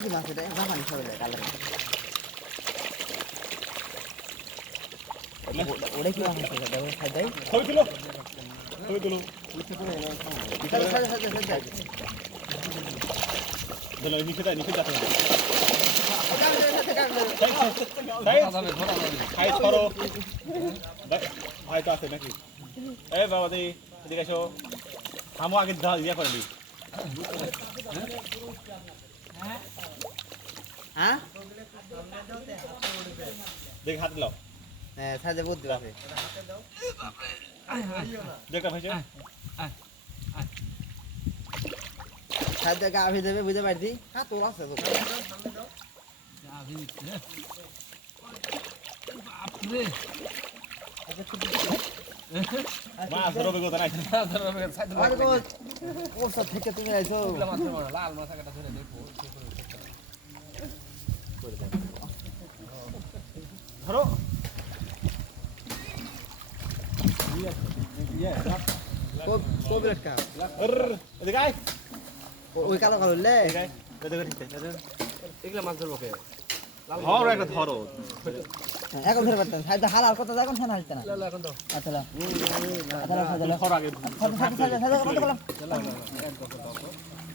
কি মাছ এটা জাপানি সবাই কালার ওটা কি মাছ আছে দেখো খাই দেই ছবি তুলো দিলো নিচে যাতে খাই ছড়ো ভাই তো আছে নাকি এই বাবা দি এদিকে এসো থামো আগে ইয়া করে দি হ্যাঁ দেখি হাত লাও হ্যাঁ সাজে বুদ্ধি আছে দেখা ভাইছে সাজে গাভি দেবে বুঝতে পারছি হ্যাঁ তোর আছে তো বাপরে মাছ ধরবে কথা নাই আর গো কোসা থেকে তুমি আইছো লাল মাছ কাটা ধরে দেখো ধরো কোবলেট কা এদিকে আয় ওই কালো কালো লে এগুলা মাছ ধরবো কে ধরো একটা ধরো এখন ধরে পারতেন সাজে হালাল কথা এখন ছানা হইতে না এখন তো আচ্ছা আচ্ছা সাজে ধরো আগে সাজে কত বললাম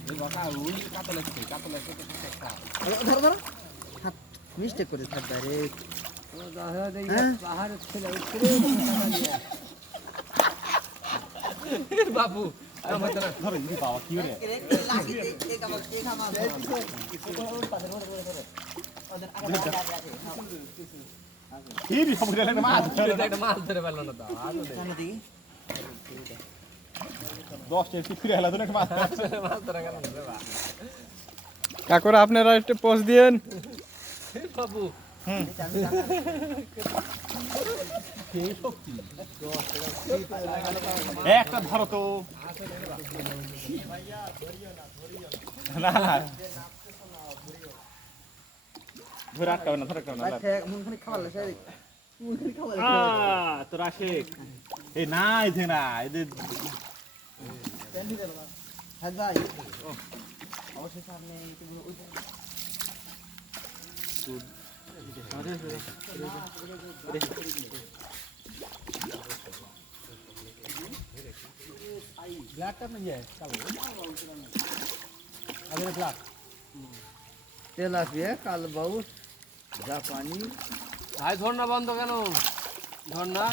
এই কথা ওই কাতলে কাতলে একটা ধরো ধরো হাত মিস্টেক করে থাকবে রে পাহাড় ছিল বাবু ধরো ইদি বাবা কি রে কি বি সব গেলে মাছ একটা মাছ ধরে পেল না তো 10 টি ফিরে হলা তো না মাছ মাছ ধরে গেল না বাবা কাকুরা আপনারা একটু পোস্ট দিয়েন বাবু একটা ধরো তো না ধরে আটকা না ধরে আটকা না মুখখানি খাওয়ালে সেই মুখখানি খাওয়ালে তোর আশিক এই না এতে না এদের হাত ভাই অবশ্যই সামনে ওই ব্ল্যাকটা না ইয়ে কালো আগে ব্ল্যাক তেলাপিয়া কালবাউস জাপানি ভাই ঝর্ণা বন্ধ কেন ঝর্ণা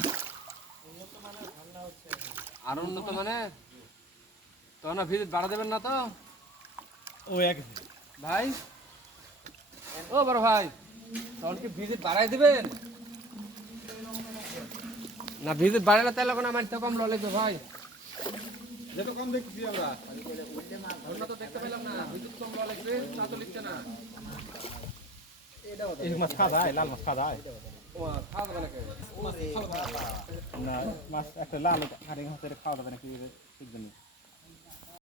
আর উন্নত মানে তখন ভিজিট বাড়া দেবেন না তো ও এক ভাই ও বড় ভাই তখন কি ভিজিট বাড়াই দিবেন না ভিজিট বাড়ালে তাহলে কোনো আমার তো কম লাগবে ভাই যেটা কম দেখছি আমরা ঝর্ণা তো দেখতে পেলাম না ভিজিট কম লাগবে তা তো লিখছে না এই মাছ খাওয়া যায় লাল মাছ খাওয়া যায় ও খাওয়া যাবে নাকি না মাছ একটা লাল হাড়ি হাতে খাওয়া যাবে নাকি ঠিক জানি